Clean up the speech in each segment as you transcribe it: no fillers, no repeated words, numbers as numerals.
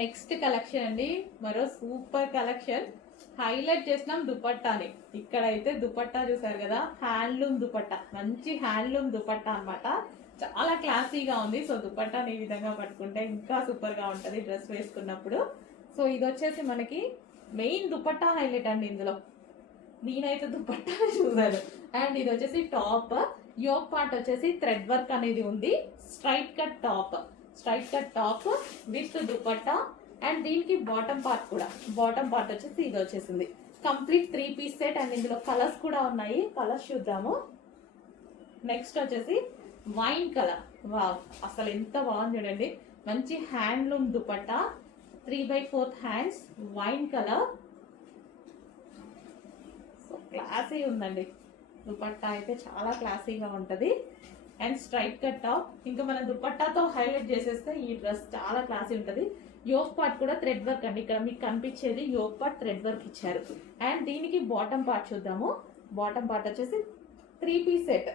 Next collection అండి, మరో super collection. Highlight చేసినాం దుపట్టాని. ఇక్కడైతే దుపట్టా చూసారు కదా, హ్యాండ్లూమ్ దుపట్టా, మంచి హ్యాండ్లూమ్ దుపట్టా అన్నమాట. చాలా క్లాసీగా ఉంది. సో దుపట్టాని ఈ విధంగా పట్టుకుంటే ఇంకా సూపర్ గా ఉంటది డ్రెస్ వేసుకున్నప్పుడు. సో ఇది వచ్చేసి మనకి మెయిన్ దుపట్టా హైలైట్ అండి. ఇందులో నేనైతే దుపట్టా చూసాను. అండ్ ఇది వచ్చేసి టాప్, యోక్ పార్ట్ వచ్చేసి థ్రెడ్ వర్క్ అనేది ఉంది. Straight cut top, straight cut top with dupatta. And దీనికి బాటమ్ పార్ట్ కూడా, బాటమ్ పార్ట్ వచ్చేసి ఇది వచ్చేసింది. Complete 3 piece set. అండ్ ఇందులో కలర్స్ కూడా ఉన్నాయి, కలర్స్ చూద్దాము. నెక్స్ట్ వచ్చేసి వైన్ కలర్. వావ్, అసలు ఎంత బాగుంది చూడండి. మంచి handloom dupatta, 3/4 hands, wine colour. So classy ఉందండి దుపట్టా అయితే, చాలా క్లాసీగా ఉంటుంది. And straight cut top. ఇంకా మన దుపట్టాతో హైలైట్ చేసేస్తే ఈ డ్రెస్ చాలా క్లాసీ ఉంటుంది. యోక్ పార్ట్ కూడా థ్రెడ్ వర్క్ అండి. ఇక్కడ మీకు కనిపించేది యోక్ పార్ట్ థ్రెడ్ వర్క్ ఇచ్చారు. అండ్ దీనికి బాటమ్ పార్ట్ చూద్దాము. బాటమ్ పార్ట్ వచ్చేసి 3 పీస్ సెట్.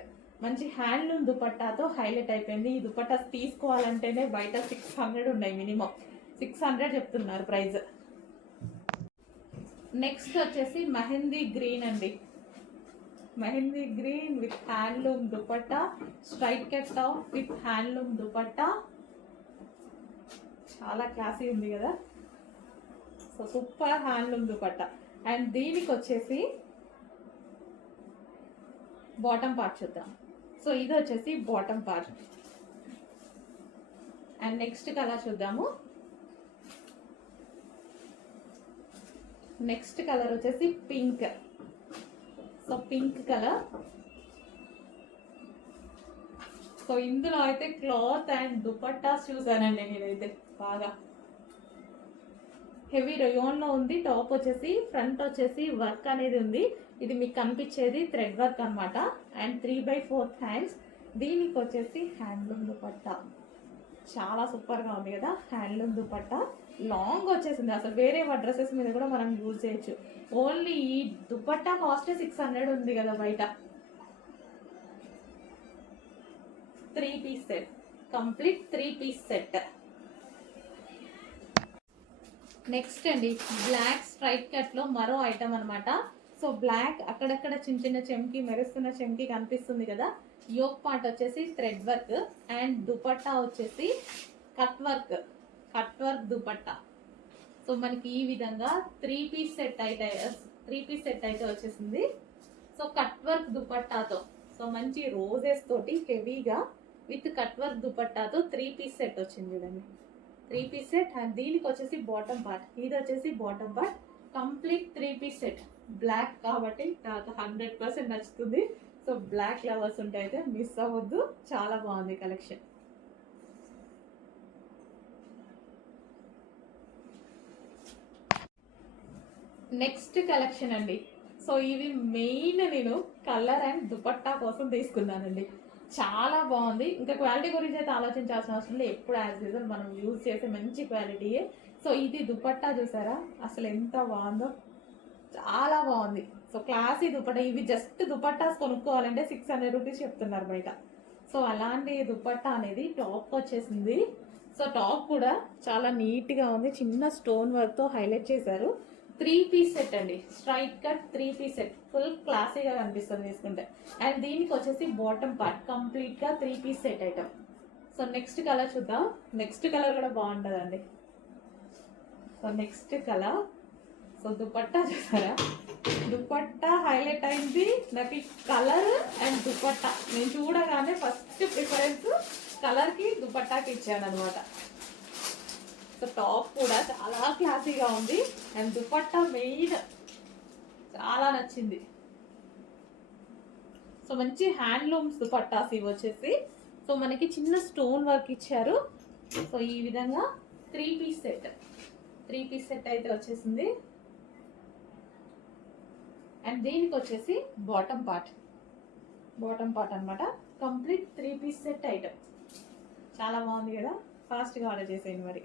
మంచి హ్యాండ్లూమ్ దుపట్టాతో హైలైట్ అయిపోయింది. ఈ దుపట్టా తీసుకోవాలంటేనే బయట 600 ఉన్నాయి, మినిమం 600 చెప్తున్నారు ప్రైస్. నెక్స్ట్ వచ్చేసి మెహందీ గ్రీన్ అండి. Mehndi green with handloom dupatta, straight cut top with handloom dupatta. చాలా క్లాసీ ఉంది కదా. So super handloom dupatta. And దీనికి వచ్చేసి బాటమ్ పార్ట్ చూద్దాం. సో ఇది వచ్చేసి bottom part. And next colour చూద్దాము. నెక్స్ట్ కలర్ వచ్చేసి pink. So pink colour. So ఇందులో అయితే క్లాత్ అండ్ దుపట్టాస్ చూసానండి నేనైతే బాగా హెవీ రయోన్ లో ఉంది. టాప్ వచ్చేసి ఫ్రంట్ వచ్చేసి వర్క్ అనేది ఉంది. ఇది మీకు కనిపించేది థ్రెడ్ వర్క్ అనమాట. And 3/4 hands. దీనికి వచ్చేసి హ్యాండ్లూమ్ దుపట్టా, చాలా సూపర్ గా ఉంది కదా. హ్యాండ్లూమ్ దుపట్టా లాంగ్ వచ్చేసింది. అసలు వేరే డ్రెస్సెస్ మీద కూడా మనం యూజ్ చేయొచ్చు. ఓన్లీ ఈ దుపట్టా కాస్ట్ 600 ఉంది కదా బయట. 3 piece set, complete 3 piece set. Next అండి, బ్లాక్ స్ట్రైట్ కట్ లో మరో ఐటమ్ అనమాట. సో బ్లాక్ అక్కడక్కడ చిన్న చిన్న చెమ్కి, మెరుస్తున్న చెమ్కి కనిపిస్తుంది కదా. యోక్ పార్ట్ వచ్చేసి థ్రెడ్ వర్క్. అండ్ దుపట్టా వచ్చేసి cut work, cut work dupatta. So మనకి ఈ విధంగా 3 పీస్ సెట్ అయితే వచ్చేసింది. సో కట్ వర్క్ దుపట్టాతో, సో మంచి రోజెస్ తోటి హెవీగా విత్ కట్ వర్క్ దుపట్టాతో 3 పీస్ సెట్ వచ్చింది చూడండి. 3 పీస్ సెట్. అండ్ దీనికి వచ్చేసి బాటమ్ పార్ట్, ఇది వచ్చేసి bottom part. Complete 3 piece set. Black కాబట్టి నాకు 100% నచ్చుతుంది. సో బ్లాక్ లవర్స్ ఉంటే అయితే మిస్ అవ్వద్దు, చాలా బాగుంది కలెక్షన్. నెక్స్ట్ కలెక్షన్ అండి. సో ఇవి మెయిన్ నేను కలర్ అండ్ దుపట్టా కోసం తీసుకున్నానండి. చాలా బాగుంది. ఇంకా క్వాలిటీ గురించి అయితే ఆలోచించాల్సిన అవసరం లేదు. ఎప్పుడు యాజ్ యూజువల్ మనం యూజ్ చేసే మంచి క్వాలిటీయే. సో ఇది దుపట్టా చూసారా, అసలు ఎంత బాగుందో, చాలా బాగుంది. So classy dupatta. ఇవి జస్ట్ దుపట్టాస్ కొనుక్కోవాలంటే 600 రూపీస్ చెప్తున్నారు బయట. సో అలాంటి దుపట్టా అనేది టాప్ వచ్చేసింది. సో టాప్ కూడా చాలా నీట్గా ఉంది. చిన్న స్టోన్ వర్క్తో హైలైట్ చేశారు. 3 పీస్ సెట్ అండి, straight cut 3 piece set. Full క్లాసీగా కనిపిస్తుంది తీసుకుంటే. అండ్ దీనికి వచ్చేసి బాటమ్ పార్ట్ కంప్లీట్గా 3 piece set item. So next colour చూద్దాం. నెక్స్ట్ కలర్ కూడా బాగుంటుందండి. So next colour. So dupatta చూసారా, దుపట్టా హైలైట్ అయింది నాకు. ఈ కలర్ అండ్ దుపట్టా నేను చూడగానే ఫస్ట్ ప్రిఫరెన్స్ కలర్కి, దుపట్టాకి ఇచ్చాను అనమాట. సో టాప్ కూడా చాలా క్లాసీగా ఉంది. అండ్ దుపట్టా మెయిన్ చాలా నచ్చింది. సో మంచి హ్యాండ్లూమ్స్ దుపట్టాస్ ఇవి వచ్చేసి. సో మనకి చిన్న స్టోన్ వర్క్ ఇచ్చారు. సో ఈ విధంగా 3 పీస్ సెట్, 3 పీస్ సెట్ అయితే వచ్చేసింది. అండ్ దీనికి వచ్చేసి బాటమ్ పార్ట్, బాటమ్ పార్ట్ అనమాట. Complete 3 piece set item. చాలా బాగుంది కదా. ఫాస్ట్గా ఆర్డర్ చేసేయండి మరి.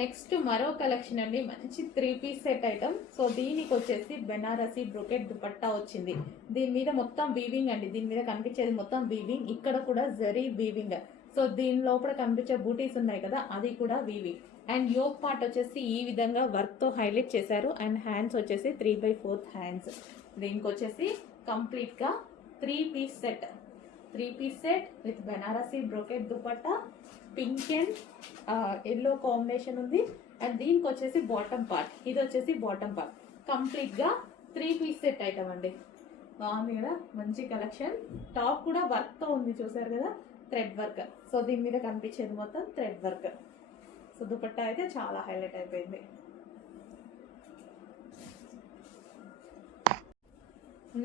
నెక్స్ట్ మరో కలెక్షన్ అండి, మంచి 3 పీస్ సెట్ ఐటమ్. సో దీనికి వచ్చేసి బెనారసి బ్రొకెట్ దుపట్టా వచ్చింది. దీని మీద మొత్తం వీవింగ్ అండి, దీని మీద కనిపించేది మొత్తం వీవింగ్, ఇక్కడ కూడా జరీ వీవింగ్. సో దీని లోపల కనిపించే బూటీస్ ఉన్నాయి కదా, అది కూడా వీవింగ్. అండ్ యోక్ పార్ట్ వచ్చేసి ఈ విధంగా వర్క్ తో హైలైట్ చేశారు. అండ్ హ్యాండ్స్ వచ్చేసి 3/4 హ్యాండ్స్. దీనికి వచ్చేసి కంప్లీట్ గా 3 piece set, 3 piece set with Banarasi brocade dupatta, pink and yellow combination ఉంది. అండ్ దీనికి వచ్చేసి బాటమ్ పార్ట్, ఇది వచ్చేసి బాటమ్ పార్ట్. కంప్లీట్ గా 3 పీస్ సెట్ ఐటమ్ అండి. బాగుంది కదా, మంచి కలెక్షన్. టాప్ కూడా వర్క్ తో ఉంది, చూసారు కదా, థ్రెడ్ వర్క్. సో దీని మీద కనిపించేది మొత్తం థ్రెడ్ వర్క్. సో దుపట్టా అయితే చాలా హైలైట్ అయిపోయింది.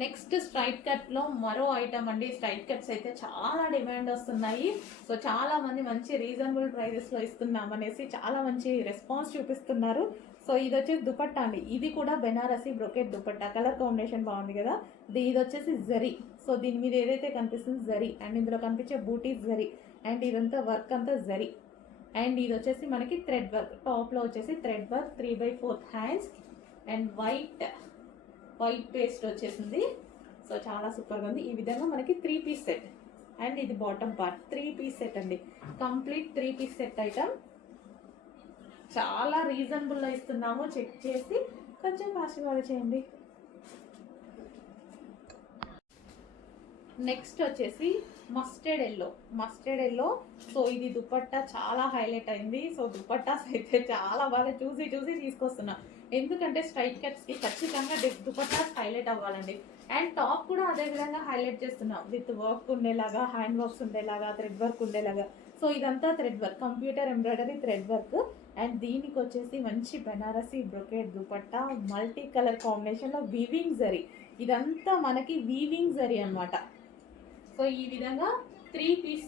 నెక్స్ట్ స్ట్రైట్ కట్ లో మరో ఐటమ్ అండి. స్ట్రైట్ కట్స్ అయితే చాలా డిమాండ్ వస్తున్నాయి. సో చాలా మంది మంచి రీజనబుల్ ప్రైజెస్ లో ఇస్తున్నాం అనేసి చాలా మంచి రెస్పాన్స్ చూపిస్తున్నారు. సో ఇది వచ్చేసి దుపట్టా అండి, ఇది కూడా Banarasi brocade dupatta. Colour combination బాగుంది కదా. ఇది వచ్చేసి జరీ. సో దీని మీద ఏదైతే కనిపిస్తుంది జరీ, అండ్ ఇందులో కనిపించే బూటీస్ జరీ, అండ్ ఇదంతా వర్క్ అంతా జరీ. అండ్ ఇది వచ్చేసి మనకి థ్రెడ్ వర్క్, టాప్ లో వచ్చేసి thread work, 3/4 hands. And white paste వచ్చేసింది. సో చాలా సూపర్గా ఉంది. ఈ విధంగా మనకి 3 పీస్ సెట్. అండ్ ఇది బాటమ్ పార్ట్, 3 పీస్ సెట్ అండి. Complete 3 piece set item. చాలా రీజనబుల్ లో ఇస్తున్నాము, చెక్ చేసి కొంచెం ఫాస్ట్ ఆర్డర్ చేయండి. నెక్స్ట్ వచ్చేసి మస్టర్డ్ ఎల్లో. సో ఇది దుపట్టా చాలా హైలైట్ అయింది. సో దుపట్టాస్ అయితే చాలా బాగా చూసి తీసుకొస్తున్నా, ఎందుకంటే స్ట్రైట్ కట్స్ కి ఖచ్చితంగా దుపట్టాస్ హైలైట్ అవ్వాలండి. అండ్ టాప్ కూడా అదే విధంగా హైలైట్ చేస్తున్నాం, విత్ వర్క్ ఉండేలాగా, హ్యాండ్ వర్క్స్ ఉండేలాగా, థ్రెడ్ వర్క్ ఉండేలాగా. సో ఇదంతా thread work, computer embroidery thread work. And దీనికి వచ్చేసి మంచి Banarasi brocade dupatta, multi colour combination లో వీవింగ్ జరీ. ఇదంతా మనకి వీవింగ్ జరీ అన్నమాట. సో ఈ విధంగా 3 పీస్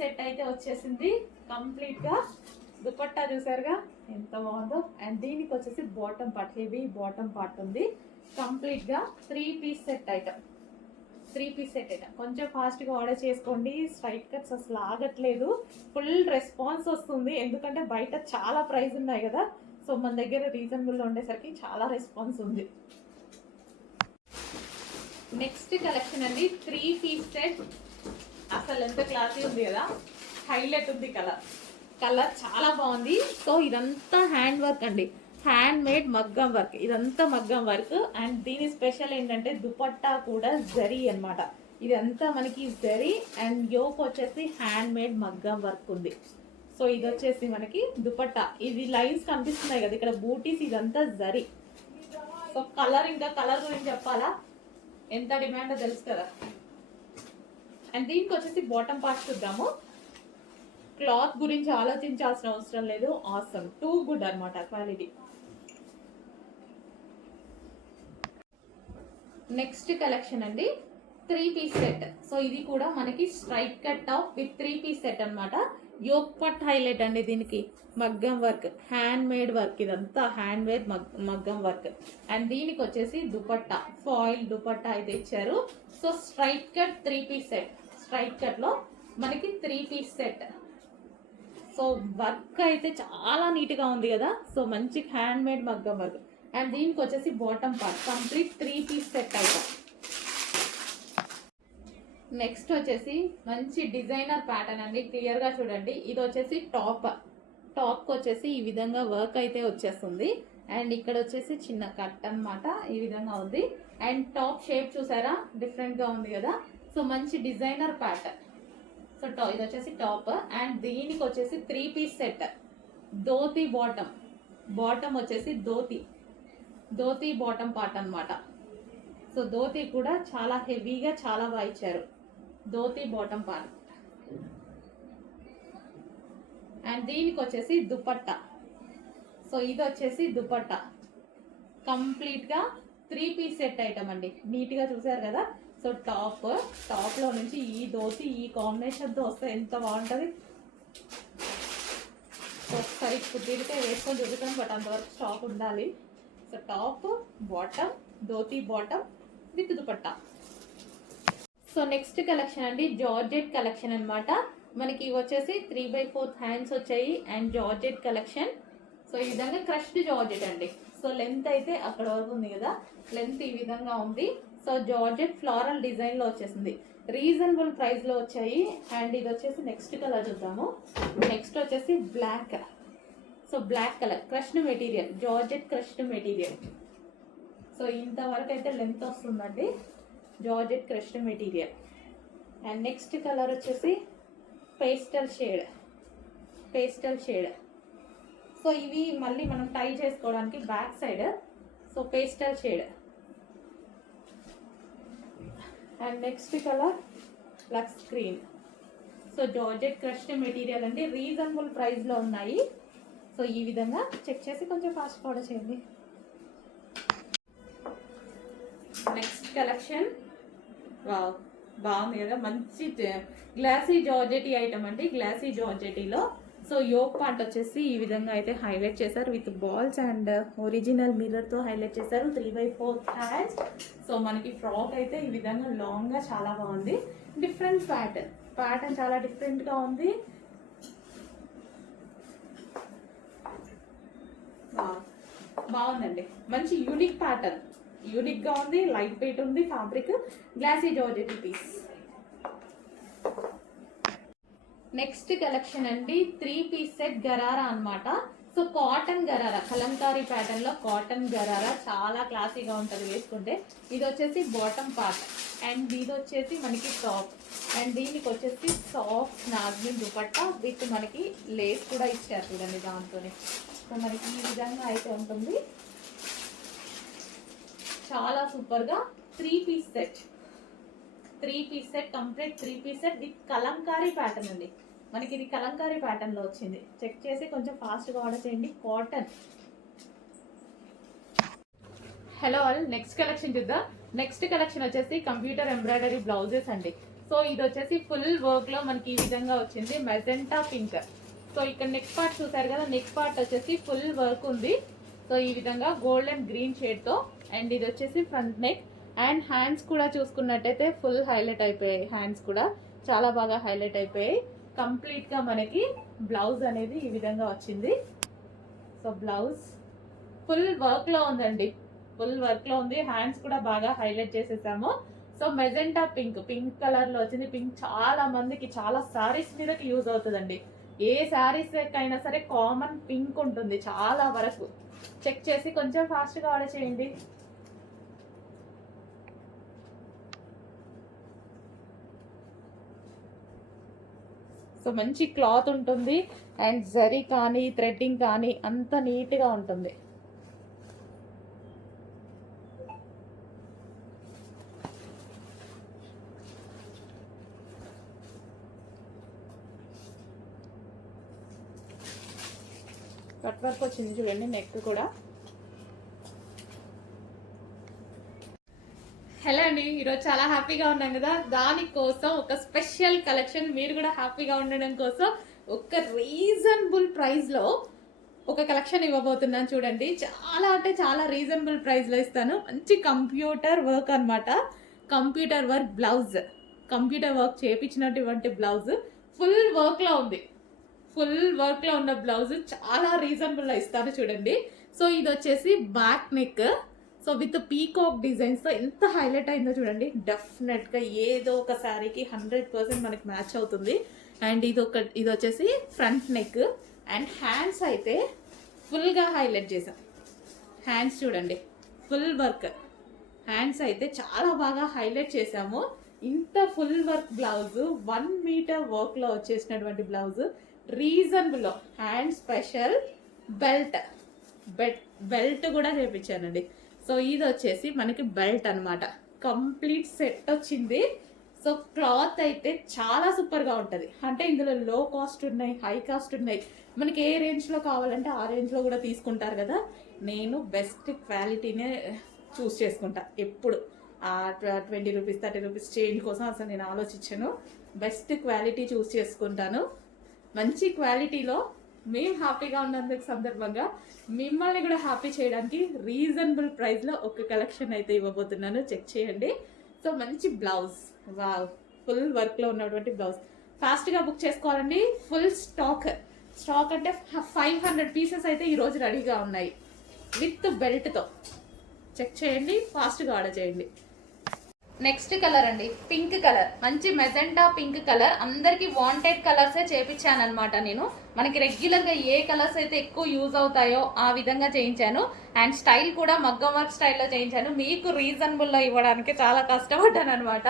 సెట్ అయితే వచ్చేసింది. కంప్లీట్ గా దుపట్టా చూసారుగా ఎంత బాగుందో. అండ్ దీనికి వచ్చేసి bottom part, heavy bottom part ఉంది. కంప్లీట్ గా 3 పీస్ సెట్ ఐటమ్. కొంచెం ఫాస్ట్ గా ఆర్డర్ చేసుకోండి. స్ట్రైట్ కట్స్ అసలు ఆగట్లేదు, ఫుల్ రెస్పాన్స్ వస్తుంది, ఎందుకంటే బయట చాలా ప్రైస్ ఉన్నాయి కదా. సో మన దగ్గర రీజనబుల్ లో ఉండేసరికి చాలా రెస్పాన్స్ ఉంది. నెక్స్ట్ కలెక్షన్ అండి, 3 పీస్ సెట్. అసలు ఎంత క్లాసీ ఉంది కదా, హైలైట్ ఉంది కలర్ చాలా బాగుంది. సో ఇదంతా హ్యాండ్ వర్క్ అండి, హ్యాండ్ మేడ్ మగ్గం వర్క్, ఇదంతా మగ్గం వర్క్. అండ్ దీని స్పెషల్ ఏంటంటే దుపట్టా కూడా జరీ అన్నమాట. ఇదంతా మనకి జరీ. అండ్ యోక్ వచ్చేసి హ్యాండ్ మేడ్ మగ్గం వర్క్ ఉంది. సో ఇది వచ్చేసి మనకి దుపట్టా, ఇది లైన్స్ కనిపిస్తున్నాయి కదా ఇక్కడ బూటీస్, ఇదంతా జరీ. సో ఇంకా కలర్ గురించి చెప్పాలా, ఎంత డిమాండో తెలుసు కదా. అండ్ దీనికి వచ్చేసి బాటమ్ పార్ట్ చూద్దాము. క్లాత్ గురించి ఆలోచించాల్సిన అవసరం లేదు, ఆసమ్, టూ గుడ్ అన్నమాట క్వాలిటీ. నెక్స్ట్ కలెక్షన్ అండి, 3 పీస్ సెట్. సో ఇది కూడా మనకి straight cut top with 3 piece set అన్నమాట. యోక్ పట్ హైలైట్ అండి, దీనికి మగ్గం వర్క్, హ్యాండ్ మేడ్ వర్క్, ఇదంతా హ్యాండ్ మేడ్ మగ్గం వర్క్. అండ్ దీనికి వచ్చేసి దుపట్టా, ఫాయిల్ దుపట్టా అయితే ఇచ్చారు. So straight cut 3 piece set, straight cut లో మనకి 3 పీస్ సెట్. సో వర్క్ అయితే చాలా నీట్ గా ఉంది కదా. సో మంచి హ్యాండ్ మేడ్ మగ్గం వర్క్. అండ్ దీనికి వచ్చేసి bottom part, complete 3 piece set అయితే. నెక్స్ట్ వచ్చేసి మంచి డిజైనర్ ప్యాటర్న్ అండి, క్లియర్ గా చూడండి. ఇది వచ్చేసి టాప్ వచ్చేసి ఈ విధంగా వర్క్ అయితే వచ్చేస్తుంది. అండ్ ఇక్కడ వచ్చేసి చిన్న కట్ అన్నమాట, ఈ విధంగా ఉంది. అండ్ టాప్ షేప్ చూసారా, డిఫరెంట్ గా ఉంది కదా. సో మంచి డిజైనర్ ప్యాటర్న్. సో ఇది వచ్చేసి టాప్. అండ్ దీనికి వచ్చేసి 3 పీస్ సెట్, ధోతి బాటమ్ వచ్చేసి ధోతి బాటమ్ పార్ట్ అన్నమాట. సో ధోతి కూడా చాలా హెవీగా చాలా బాగా ఇచ్చారు, ధోతి బాటమ్ పార్ట్. అండ్ దీనికి వచ్చేసి దుపట్టా. సో ఇది వచ్చేసి దుపట్టా, కంప్లీట్ గా 3 పీస్ సెట్ ఐటమ్ అండి, నీట్ గా చూసారు కదా. సో టాప్ లో నుంచి ఈ ధోతి ఈ కాంబినేషన్ తో వస్తే ఎంత బాగుంటది. ఒకసారి కుదిరితే వేసుకొని చూపిస్తాను, బట్ అంతవరకు స్టాక్ ఉండాలి. So top bottom, dhoti bottom with dupatta. So next collection అండి, జార్జెట్ కలెక్షన్ అన్నమాట. మనకి ఇవి వచ్చేసి 3/4 హ్యాండ్స్ వచ్చాయి అండ్ జార్జెట్ కలెక్షన్. సో ఈ విధంగా క్రష్డ్ జార్జెట్ అండి. సో లెంత్ అయితే అక్కడ వరకు ఉంది కదా, లెంత్ ఈ విధంగా ఉంది. సో జార్జెట్ ఫ్లోరల్ డిజైన్ లో వచ్చేసింది, రీజనబుల్ ప్రైస్ లో వచ్చాయి. అండ్ ఇది వచ్చేసి నెక్స్ట్ కలర్ చూద్దాము. నెక్స్ట్ వచ్చేసి black. So black colour crushed material, georgette crushed material. So ఇంతవరకు అయితే లెంత్ వస్తుందండి, georgette crushed material. And next colour వచ్చేసి pastel shade, pastel shade. So ఇవి మళ్ళీ మనం టై చేసుకోవడానికి back side. So pastel shade. And next colour lux green. So georgette crushed material అండి, reasonable ప్రైస్లో ఉన్నాయి. సో ఈ విధంగా చెక్ చేసి కొంచెం ఫాస్ట్ ఆర్డర్ చేయండి. నెక్స్ట్ కలెక్షన్ వావ్, బాగుంది కదా, మంచి గ్లాసీ జార్జెటీ ఐటమ్ అండి, గ్లాసీ జార్జెటీలో. సో యోక్ పార్ట్ వచ్చేసి ఈ విధంగా అయితే హైలైట్ చేశారు విత్ బాల్స్ అండ్ ఒరిజినల్ మిర్రర్తో హైలైట్ చేశారు. 3/4 హ్యాండ్స్. సో మనకి ఫ్రాక్ అయితే ఈ విధంగా లాంగ్గా చాలా బాగుంది, డిఫరెంట్ ప్యాటర్న్ చాలా డిఫరెంట్గా ఉంది. బాగుందండి, మంచి యూనిక్ ప్యాటర్న్, యూనిక్గా ఉంది, లైట్ వెయిట్ ఉంది fabric, glossy georgette piece. Next collection అండి 3 పీస్ సెట్ గరారా అన్నమాట. So cotton gharara, Kalamkari pattern లో కాటన్ గరారా చాలా క్లాసీగా ఉంటుంది వేసుకుంటే. ఇది వచ్చేసి బాటమ్ పార్ట్ అండ్ ఇది వచ్చేసి మనకి టాప్. అండ్ దీనికి వచ్చేసి సాఫ్ట్ నాజ్మి దుపట్టా విత్ మనకి లేస్ కూడా ఇచ్చారు చూడండి దాంతోనే. సో మనకి ఈ విధంగా అయితే ఉంటుంది, చాలా సూపర్గా 3 piece set. 3 piece set, complete 3 piece set with Kalamkari pattern అండి. మనకి ఇది కలంకారీ ప్యాటర్న్ లో వచ్చింది. చెక్ చేసి కొంచెం ఫాస్ట్గా ఆర్డర్ చేయండి. Cotton. Hello all, next collection చూద్దాం. నెక్స్ట్ కలెక్షన్ వచ్చేసి కంప్యూటర్ ఎంబ్రాయిడరీ బ్లౌజెస్ అండి. సో ఇది వచ్చేసి ఫుల్ వర్క్ లో మనకి ఈ విధంగా వచ్చింది, మెజెంటా పింక్. సో ఇక్కడ నెక్ పార్ట్ చూసారు కదా, నెక్ పార్ట్ వచ్చేసి ఫుల్ వర్క్ ఉంది. సో ఈ విధంగా గోల్డ్ అండ్ గ్రీన్ షేడ్ తో. అండ్ ఇది వచ్చేసి ఫ్రంట్ నెక్. అండ్ హ్యాండ్స్ కూడా చూసుకున్నట్టయితే ఫుల్ హైలైట్ అయిపోయాయి, హ్యాండ్స్ కూడా చాలా బాగా హైలైట్ అయిపోయాయి. కంప్లీట్ గా మనకి బ్లౌజ్ అనేది ఈ విధంగా వచ్చింది. సో బ్లౌజ్ ఫుల్ వర్క్ లో ఉందండి, ఫుల్ వర్క్ లో ఉంది. హ్యాండ్స్ కూడా బాగా హైలైట్ చేసేసాము. So magenta pink, pink colour లో వచ్చింది. పింక్ చాలా మందికి చాలా సారీస్ మీదకి యూజ్ అవుతుందండి. ఏ సారీస్ అయినా సరే కామన్ పింక్ ఉంటుంది చాలా వరకు. చెక్ చేసి కొంచెం ఫాస్ట్గా ఆర్డర్ చేయండి. సో మంచి క్లాత్ ఉంటుంది అండ్ జరీ కానీ థ్రెడ్డింగ్ కానీ అంత నీట్గా ఉంటుంది. కట్ వర్క్ వచ్చింది చూడండి, నెక్ కూడా. హలో అండి, ఈరోజు చాలా హ్యాపీగా ఉన్నాం కదా, దానికోసం ఒక స్పెషల్ కలెక్షన్, మీరు కూడా హ్యాపీగా ఉండడం కోసం ఒక రీజనబుల్ ప్రైస్లో ఒక కలెక్షన్ ఇవ్వబోతున్నాను చూడండి. చాలా అంటే చాలా రీజనబుల్ ప్రైస్లో ఇస్తాను. మంచి కంప్యూటర్ వర్క్ అనమాట, computer work blouse, computer work చేయించినటువంటి బ్లౌజ్ ఫుల్ వర్క్లో ఉంది. ఫుల్ వర్క్లో ఉన్న బ్లౌజ్ చాలా రీజనబుల్లో ఇస్తాను చూడండి. సో ఇది వచ్చేసి back neck. So with peacock డిజైన్స్తో ఎంత హైలైట్ అయిందో చూడండి. డెఫినెట్గా ఏదో ఒక శారీకి 100% మనకి మ్యాచ్ అవుతుంది. అండ్ ఇది వచ్చేసి ఫ్రంట్ నెక్. అండ్ హ్యాండ్స్ అయితే ఫుల్గా హైలైట్ చేసాం. హ్యాండ్స్ చూడండి, ఫుల్ వర్క్. హ్యాండ్స్ అయితే చాలా బాగా హైలైట్ చేసాము. ఇంత ఫుల్ వర్క్ బ్లౌజ్, 1 మీటర్ వర్క్లో వచ్చేసినటువంటి బ్లౌజ్, రీజనబుల్లో. హ్యాండ్ స్పెషల్ బెల్ట్ కూడా చేయించానండి. సో ఇది వచ్చేసి మనకి బెల్ట్ అనమాట, కంప్లీట్ సెట్ వచ్చింది. సో క్లాత్ అయితే చాలా సూపర్గా ఉంటుంది. అంటే ఇందులో లో కాస్ట్ ఉన్నాయి, హై కాస్ట్ ఉన్నాయి. మనకి ఏ రేంజ్లో కావాలంటే ఆ రేంజ్లో కూడా తీసుకుంటారు కదా. నేను బెస్ట్ క్వాలిటీనే చూస్ చేసుకుంటా ఎప్పుడు. 20 రూపీస్ 30 రూపీస్ చేంజ్ కోసం అసలు నేను ఆలోచించాను. బెస్ట్ క్వాలిటీ చూస్ చేసుకుంటాను. మంచి క్వాలిటీలో మేము హ్యాపీగా ఉన్నందుకు సందర్భంగా మిమ్మల్ని కూడా హ్యాపీ చేయడానికి రీజనబుల్ ప్రైస్లో ఒక కలెక్షన్ అయితే ఇవ్వబోతున్నాను. చెక్ చేయండి. సో మంచి బ్లౌజ్, వావ్, ఫుల్ వర్క్లో ఉన్నటువంటి బ్లౌజ్. ఫాస్ట్గా బుక్ చేసుకోవాలండి. ఫుల్ స్టాక్ అంటే 500 పీసెస్ అయితే ఈరోజు రెడీగా ఉన్నాయి విత్ బెల్ట్తో. చెక్ చేయండి, ఫాస్ట్గా ఆర్డర్ చేయండి. నెక్స్ట్ కలర్ అండి, పింక్ కలర్. మంచి మెజెంటా పింక్ కలర్. అందరికి వాంటెడ్ కలర్సే చేపించాను అనమాట నేను. మనకి రెగ్యులర్గా ఏ కలర్స్ అయితే ఎక్కువ యూజ్ అవుతాయో ఆ విధంగా చేయించాను. అండ్ స్టైల్ కూడా మగ్గం వర్క్ స్టైల్లో చేయించాను. మీకు రీజనబుల్లో ఇవ్వడానికి చాలా కష్టపడ్డాను అనమాట.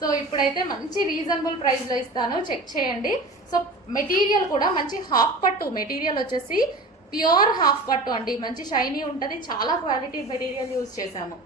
సో ఇప్పుడైతే మంచి రీజనబుల్ ప్రైస్లో ఇస్తాను, చెక్ చేయండి. సో మెటీరియల్ కూడా మంచి హాఫ్ పట్టు మెటీరియల్ వచ్చేసి ప్యూర్ హాఫ్ పట్టు అండి. మంచి షైనీ ఉంటుంది, చాలా క్వాలిటీ మెటీరియల్ యూజ్ చేసాము.